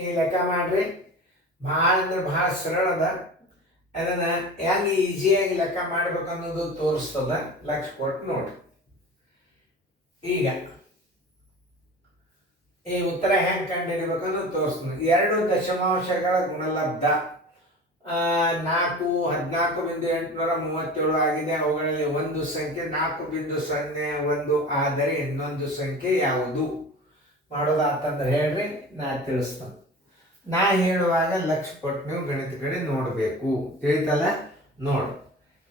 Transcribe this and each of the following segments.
ಈ ಲೆಕ್ಕ ಮಾಡ್ರಿ. ಭಾಳ ಅಂದ್ರೆ ಭಾಳ ಸರಳದ. ಅದನ್ನು ಹೆಂಗೆ ಈಸಿಯಾಗಿ ಲೆಕ್ಕ ಮಾಡ್ಬೇಕು ಅನ್ನೋದು ತೋರಿಸ್ತದ. ಲಕ್ಷ ಕೊಟ್ಟು ನೋಡ್ರಿ. ಈಗ ಈ ಉತ್ತರ ಹೆಂಗೆ ಕಂಡುಹಿಡಿಬೇಕು ಅನ್ನೋದು ತೋರಿಸ್ತೀನಿ. 2 ದಶಮಾಂಶಗಳ ಗುಣಲಬ್ಧ 4, 14.837 ಆಗಿದೆ. ಅವುಗಳಲ್ಲಿ ಒಂದು ಸಂಖ್ಯೆ 4.01 ಆದರೆ ಇನ್ನೊಂದು ಸಂಖ್ಯೆ ಯಾವುದು ಮಾಡೋದಾತಂದ್ರೆ ಹೇಳ್ರಿ, ನಾ ತಿಳಿಸ್ತೇನೆ. ನಾ ಹೇಳುವಾಗ ಲಕ್ಷ ಕೊಟ್ಟು ನೀವು ಗಣಿತ ಕಡೆ ನೋಡಬೇಕು. ತಿಳಿತಲ್ಲ? ನೋಡು.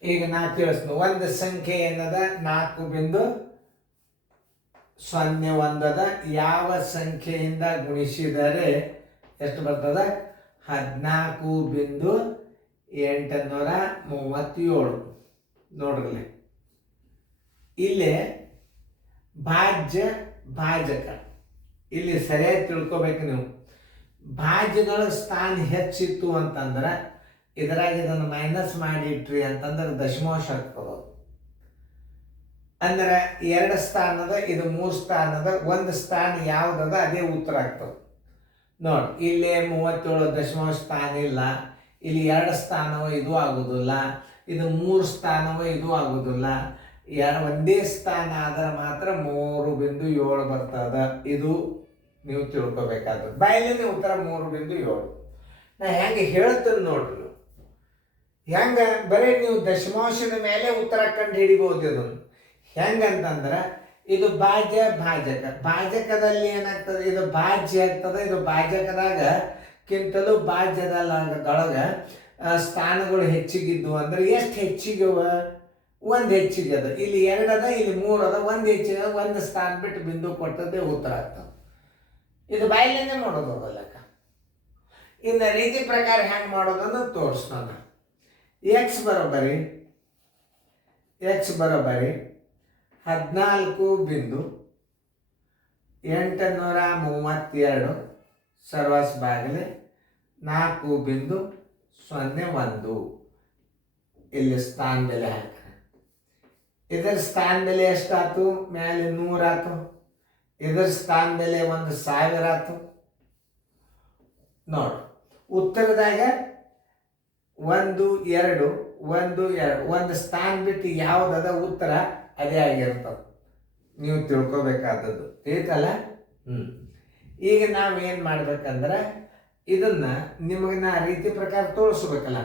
ಈಗ ನಾ ತಿಳಿಸ್ತೀನಿ. ಒಂದು ಸಂಖ್ಯೆ ಏನದ 4.01 ಯಾವ ಸಂಖ್ಯೆಯಿಂದ ಗುಣಿಸಿದರೆ ಎಷ್ಟು ಬರ್ತದ? 14.837. ನೋಡ್ರಿ, ಇಲ್ಲಿ ಭಾಜ್ಯ ಭಾಜಕ ಇಲ್ಲಿ ಸರಿಯಾಗಿ ತಿಳ್ಕೊಬೇಕು ನೀವು. ಭಾಜ್ಯಗಳ ಸ್ಥಾನ ಹೆಚ್ಚಿತ್ತು ಅಂತಂದ್ರೆ ಇದರಾಗ ಇದನ್ನು ಮೈನಸ್ ಮಾಡಿಟ್ರಿ ಅಂತಂದ್ರೆ ದಶಮಾಂಶ ಆಗ್ತದೆ. ಅಂದ್ರೆ 2 ಸ್ಥಾನದ, ಇದು 3 ಸ್ಥಾನದ, ಒಂದು ಸ್ಥಾನ ಯಾವುದದ ಅದೇ ಉತ್ತರ ಆಗ್ತದೆ. ನೋಡಿ, ಇಲ್ಲಿ 37 ದಶಮಾಂಶ ಸ್ಥಾನ ಇಲ್ಲ. ಇಲ್ಲಿ 2 ಸ್ಥಾನವ ಇದು ಆಗುದಿಲ್ಲ. ಇದು 3 ಸ್ಥಾನವ ಇದು ಆಗುದಿಲ್ಲ. ಒಂದೇ ಸ್ಥಾನ ಆದ್ರೆ ಮಾತ್ರ 3.7 ಬರ್ತದ. ಇದು ನೀವು ತಿಳ್ಕೊಬೇಕಾದ. ಬಾಯಲ್ಲಿ ಉತ್ತರ 3.7. ನಾ ಹೆಂಗೆ ಹೇಳ್ತೀನಿ ನೋಡ್ರಿ. ಹೆಂಗೆ ಬರೀ ನೀವು ದಶಮಾಂಶದ ಮೇಲೆ ಉತ್ತರ ಕಂಡು ಹಿಡಿಬಹುದು. ಇದನ್ನು ಹೆಂಗಂತಂದ್ರೆ ಇದು ಭಾಜ್ಯ ಭಾಜಕ. ಭಾಜಕದಲ್ಲಿ ಏನಾಗ್ತದೆ? ಇದು ಭಾಜ್ಯ ಆಗ್ತದೆ. ಇದು ಭಾಜಕದಾಗ ಕಿಂತಲೂ ಭಾಜ್ಯದೊಳಗೆ ಸ್ಥಾನಗಳು ಹೆಚ್ಚಿಗಿದ್ದು ಅಂದ್ರೆ ಎಷ್ಟು ಹೆಚ್ಚಿಗವ? 1 ಹೆಚ್ಚಿಗೆ ಅದ. ಇಲ್ಲಿ 2 ಅದ, ಇಲ್ಲಿ 3 ಅದ. 1 ಹೆಚ್ಚಿಗೆ, 1 ಸ್ಥಾನ ಬಿಟ್ಟು ಬಿಂದು ಕೊಟ್ಟದ್ದೇ ಉತ್ತರ ಆಗ್ತದೆ. ಇದು ಬಾಯಿಲೇನೆ ಮಾಡೋದು ಲೆಕ್ಕ. ಇನ್ನು ರೀತಿ ಪ್ರಕಾರ ಹೆಂಗೆ ಮಾಡೋದನ್ನು ತೋರಿಸ್ತಾನೆ. ಎಕ್ಸ್ ಬರೋಬ್ಬರಿ 14.832 ಸರ್ವಾಸ್ ಬಾಗಿಲೆ 4.01. ಇಲ್ಲಿ ಸ್ಥಾನ ಬೆಲೆ ಹಾಕ್ತಾರೆ. ಇದರ ಸ್ಥಾನ ಬೆಲೆ ಎಷ್ಟಾಯ್ತು? ಮೇಲೆ 100 ಆಯ್ತು. ಇದರ ಸ್ಥಾನ ಬೆಲೆ 1000 ಆಯ್ತು. ನೋಡಿ, ಉತ್ತರದಾಗ 1, 2, 1, 2 ಒಂದು ಸ್ಥಾನ ಬಿಟ್ಟು ಯಾವುದದ ಉತ್ತರ ಅದೇ ಆಗಿರ್ತದೆ. ನೀವು ತಿಳ್ಕೊಬೇಕಾದದ್ದು. ತಿಳಿತಲ್ಲ? ಈಗ ನಾವೇನು ಮಾಡ್ಬೇಕಂದ್ರೆ ಇದನ್ನ ನಿಮಗೆ ನಾ ರೀತಿ ಪ್ರಕಾರ ತೋರಿಸ್ಬೇಕಲ್ಲ.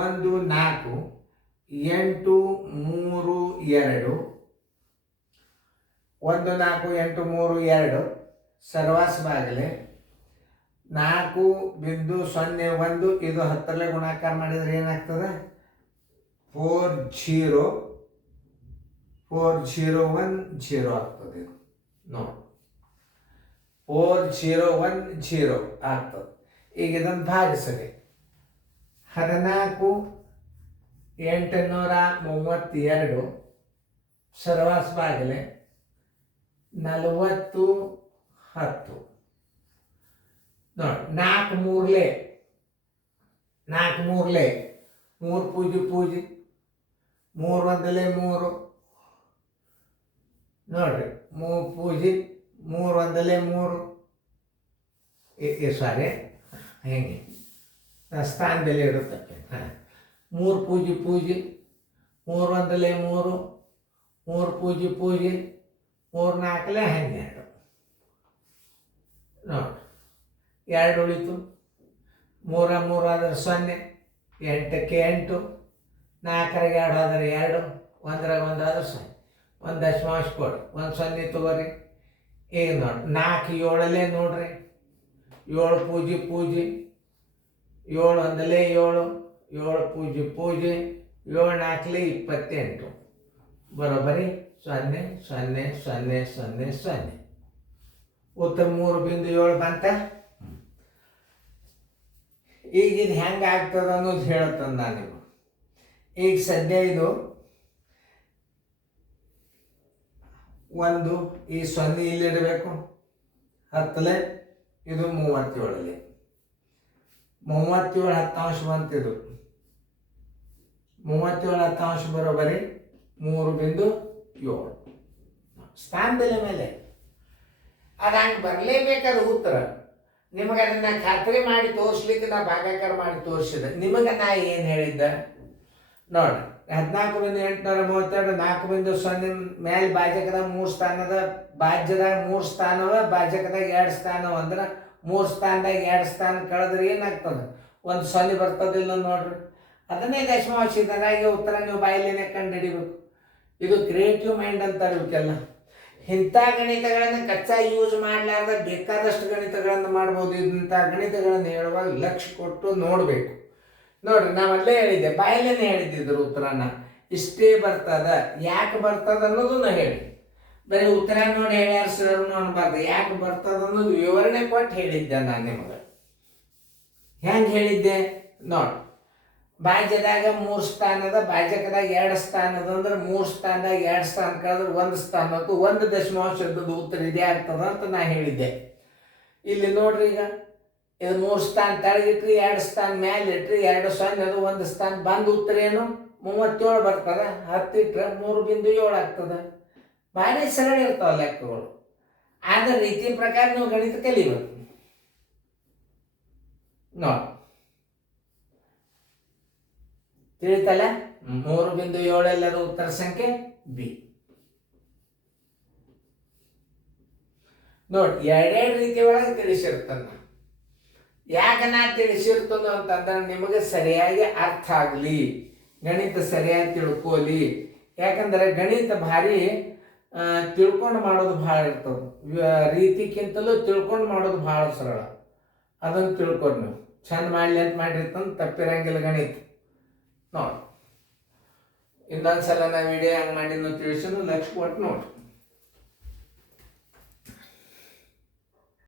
1, 4, 8, 3, 2 1, 4, 8, 3, 2 ಸರ್ವಾಸ್ ಬಾಗಿಲೆ 4.01. ಇದು 10ರಲ್ಲಿ ಗುಣಾಕಾರ ಮಾಡಿದ್ರೆ ಏನಾಗ್ತದೆ? 4010 ಆಗ್ತದೆ. ಇದು ನೋಡಿ, 4010 ಆಗ್ತದೆ. ಈಗ ಇದನ್ನು ಭಾಗಿಸಲಿ. 14.832 ಸರ್ವಾಸ್ ಬಾಗಿಲೆ 40, 10 ನೋಡಿ. 4 3 3 ಪೂಜಿ 3 1 3 ನೋಡ್ರಿ. 3 ಪೂಜಿ 3 1 3 ಸಾರಿ ಹೆಂಗೆ ಸ್ಥಾನ ಬೆಲೆ ಇರುತ್ತೆ. 3 ಪೂಜಿ 3 1 3 3 ಪೂಜಿ 3 4 12 ನೋಡಿ. 2 ಉಳಿತು. 3 3 ಆದ್ರೆ 0, 8ಕ್ಕೆ 8, 4ರಾಗ 2 ಆದ್ರೆ 2, 1ರಾಗ 1 ಆದ್ರೆ 0. 1 ದಶಮಾಂಶ ಕೊಡಿ, 1 0 ತಗೋರಿ. ಈಗ ನೋಡಿ, 4 7 ನೋಡ್ರಿ. 7 ಪೂಜಿ 7 1 7 7 ಪೂಜಿ 7 4 28 ಬರೋಬ್ಬರಿ 0 0 0 0 0. ಉತ್ತರ 3.7 ಬಂತ. ಈಗ ಇದು ಹೆಂಗೆ ಆಗ್ತದೆ ಅನ್ನೋದು ಹೇಳ್ತಂದು ನಾನು ನಿಮಗೆ. ಈಗ ಸದ್ಯ ಇದು 1 ಈ 0 ಇಲ್ಲಿಡಬೇಕು. 10ಲೆ ಇದು 37ಲೆ 37 10 ಬಂತಿದ್ದು 37 10 ಬರೋಬ್ಬರಿ 3.7 ಸ್ಥಾನ ಬೆಲೆ ಮೇಲೆ ಅದು ಹಂಗೆ ಬರಲೇಬೇಕಾದ ಉತ್ತರ. ನಿಮಗೆ ಅದನ್ನ ಖಾತ್ರಿ ಮಾಡಿ ತೋರಿಸ್ಲಿಕ್ಕೆ ನಾ ಭಾಗಾಕಾರ ಮಾಡಿ ತೋರಿಸಿದೆ. ನಿಮಗೆ ನಾ ಏನು ಹೇಳಿದ್ದೆ ನೋಡ್ರಿ, 14,832 4 ಮೇಲೆ ಭಾಜಕದಾಗ 3 ಸ್ಥಾನದ, ಭಾಜ್ಯದಾಗ 3 ಸ್ಥಾನವ, ಭಾಜಕದಾಗ 2 ಸ್ಥಾನವ. ಅಂದ್ರೆ 3 ಸ್ಥಾನದಾಗ 2 ಸ್ಥಾನ ಕಳೆದ್ರೆ ಏನಾಗ್ತದೆ, 1 0 ಬರ್ತದಿಲ್ಲ ನೋಡ್ರಿ. ಅದನ್ನೇ ದಶಮಾಂಶದಾಗಿ ಉತ್ತರ ನೀವು ಬಾಯಿಲೇನೆ ಕಂಡು ಹಿಡಿಬೇಕು. ಇದು ಕ್ರಿಯೇಟಿವ್ ಮೈಂಡ್ ಅಂತಾರೆ ಇವಕ್ಕೆಲ್ಲ. ಇಂಥ ಗಣಿತಗಳನ್ನು ಕಚ್ಚಾ ಯೂಸ್ ಮಾಡಲಾರ್ದ ಬೇಕಾದಷ್ಟು ಗಣಿತಗಳನ್ನು ಮಾಡ್ಬೋದು. ಇಂಥ ಗಣಿತಗಳನ್ನು ಹೇಳುವಾಗ ಲಕ್ಷ್ಯ ಕೊಟ್ಟು ನೋಡಬೇಕು. ನೋಡ್ರಿ, ನಾವಲ್ಲೇ ಹೇಳಿದ್ದೆ, ಬಾಯಲ್ಲೇನೆ ಹೇಳಿದ್ದಿದ್ರು ಉತ್ತರನ. ಇಷ್ಟೇ ಬರ್ತದ, ಯಾಕೆ ಬರ್ತದ ಅನ್ನೋದನ್ನ ಹೇಳಿ. ಬರೀ ಉತ್ತರ ನೋಡಿ ಹೇಳ್ಯಾರ ಸರ್ ಅನ್ಬಾರ್ದು, ಯಾಕೆ ಬರ್ತದ ಅನ್ನೋದು ವಿವರಣೆ ಕೊಟ್ಟು ಹೇಳಿದ್ದೆ ನಾನು ನಿಮಗೆ. ಹೆಂಗೆ ಹೇಳಿದ್ದೆ ನೋಡಿ, ಭಾಜ್ಯದಾಗ 3 ಸ್ಥಾನದ, ಭಾಜಕದಾಗ 2 ಸ್ಥಾನದ. ಅಂದ್ರೆ 3 ಸ್ಥಾನದಾಗ 2 ಸ್ಥಾನ ಕಳೆದ್ರೆ 1 ಸ್ಥಾನ ಮತ್ತು 1 ದಶಮಾಂಶದ ಉತ್ತರ ಇದೇ ಆಗ್ತದ ಅಂತ ನಾ ಹೇಳಿದ್ದೆ. ಇಲ್ಲಿ ನೋಡ್ರಿ, ಈಗ ಇದು 3 ಸ್ಥಾನ ತೆಳಗಿಟ್ರಿ, 2 ಸ್ಥಾನ ಮೇಲೆ ಇಟ್ರಿ, 2 0 ಅದು 1 ಸ್ಥಾನ ಬಂದ ಉತ್ತರ ಏನು 37 ಬರ್ತದ. 10 ಇಟ್ರೆ 3.7 ಆಗ್ತದ. ಭಾರಿ ಸರಳ ಇರ್ತಾವ ಲೆಕ್ಕಗಳು. ಆದ ರೀತಿ ಪ್ರಕಾರ ನೀವು ಗಣಿತ ಕಲಿಬೇಕು ನೋಡಿ. ತಿಳಿತಲ್ಲ? 3.7 ಎಲ್ಲದ ಉತ್ತರ ಸಂಖ್ಯೆ ಬಿ. ನೋಡಿ, 2 ರೀತಿ ಒಳಗೆ ತಿಳಿಸಿರ್ತದ. ಯಾಕೆ ನಾ ತಿಳಿಸಿರ್ತದ ಅಂತಂದ್ರೆ ನಿಮಗೆ ಸರಿಯಾಗಿ ಅರ್ಥ ಆಗಲಿ, ಗಣಿತ ಸರಿಯಾಗಿ ತಿಳ್ಕೋಲಿ. ಯಾಕಂದ್ರೆ ಗಣಿತ ಭಾರಿ ತಿಳ್ಕೊಂಡು ಮಾಡೋದು ಭಾಳ ಇರ್ತದೆ. ರೀತಿಕ್ಕಿಂತಲೂ ತಿಳ್ಕೊಂಡು ಮಾಡೋದು ಭಾಳ ಸರಳ. ಅದನ್ನು ತಿಳ್ಕೊಂಡು ನೀವು ಚಂದ ಮಾಡಲಿ ಅಂತ ಮಾಡಿರ್ತಂದು ತಪ್ಪಿರಂಗಿಲ್ಲ ಗಣಿತ ನೋಡಿ. ಇನ್ನೊಂದ್ಸಲ ನಾ ವಿಡಿಯೋ ಹಂಗೆ ಮಾಡಿ ತಿಳಿಸೋದು ಲಕ್ಷ್ಯ ಕೊಟ್ಟು ನೋಡಿ.